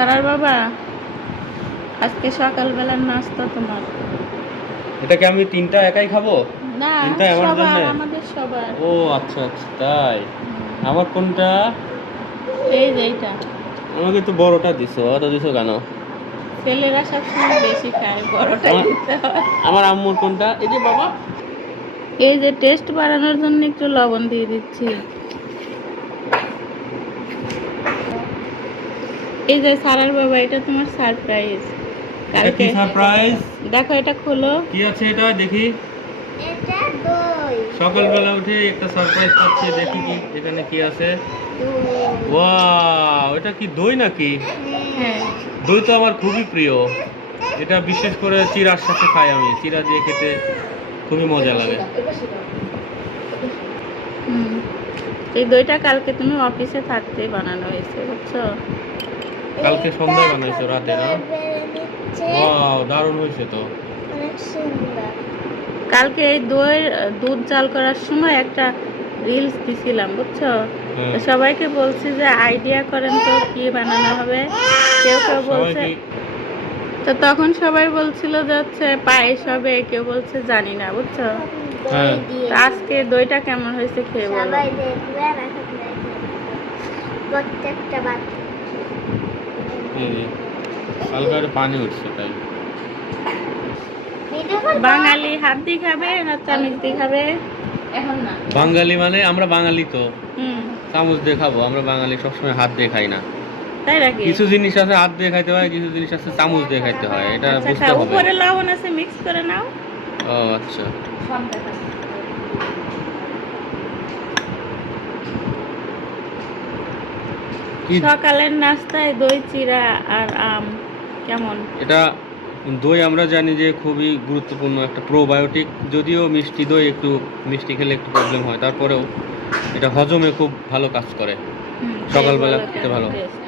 সারার বাবা, আজকে সকালবেলার নাস্তা তোমার। এটা কি আমি তিনটা একাই খাবো? না, তিনটা আমার সবার, জন্য? আমাদের সবার। ও আচ্ছা আচ্ছা, তাই। আমার কোনটা? এই যে এইটা। আমাকে তো বড়টা দিছো, অত দিছো কেন? ছেলেরা সবসময় বেশি খায়, বড়টা দিতে হয়। আমার আম্মুর কোনটা? এই যে বাবা, এই যে টেস্ট বাড়ানোর জন্য একটু লবণ দিয়ে দিচ্ছি। এই যে সারার বাবা, এটা তোমার সারপ্রাইজ। এটা কি সারপ্রাইজ? দেখো, এটা খোলো। কি আছে এটা দেখি। এটা দই। সকালবেলা উঠে একটা সারপ্রাইজ পাচ্ছি, দেখি কি এখানে কি আছে। ওয়াও, এটা কি দই নাকি? হ্যাঁ, দই তো আমার খুবই প্রিয়। এটা বিশেষ করে চিড়ার সাথে খাই আমি, চিড়া দিয়ে খেতে খুবই মজা লাগে। এই দইটা কালকে তুমি অফিসে থাকতে বানানো হয়েছে, বুঝছো? কালকে সন্ধ্যায় বানাইছো, রাতে না? ওয়াও, দারুণ হয়েছে তো। অনেক সুন্দর। কালকে এই দইয়ের দুধ জাল করার সময় একটা রিলস দিছিলাম, বুঝছো? হ্যাঁ। তো সবাইকে বলছি যে আইডিয়া করেন তো কি বানানো হবে। কেউ কেউ সবাই বলছে, কি? তো তখন সবাই বলছিল যে হচ্ছে পায়েস হবে, কেউ বলছে জানি না, বুঝছো? হ্যাঁ। দই দিয়ে তো আজকে দইটা কেমন হয়েছে খেয়ে বলো। সবাই দেখবে আর এখন দেখবে। প্রত্যেকটা বাচ্চা এই যে, হালকা একটু পানি উঠছে তাই। বাঙালি হাত দিয়ে খাবে না চামচ দিয়ে খাবে? এখন না। বাঙালি মানে আমরা বাঙালি তো হুম, চামচ দিয়ে খাবো, আমরা বাঙালি সবসময় হাত দিয়ে খাই না। তাই নাকি? কিছু জিনিস আছে হাত দিয়ে খাইতে হয়, কিছু জিনিস আছে চামচ দিয়ে খাইতে হয়, এটা আচ্ছা, বুঝতে খাও। হবে। উপরে লবণ আছে, মিক্স করে নাও। ও আচ্ছা। কি সকালের নাস্তায় দই চিড়া আর আম কেমন? এটা? দই আমরা জানি যে খুবই গুরুত্বপূর্ণ একটা প্রোবায়োটিক, যদিও মিষ্টি দই একটু মিষ্টি খেলে একটু প্রবলেম হয়, তারপরেও এটা হজমে খুব ভালো কাজ করে। হুম, সকালবেলা বেশ খেতে ভালো। টেস্ট।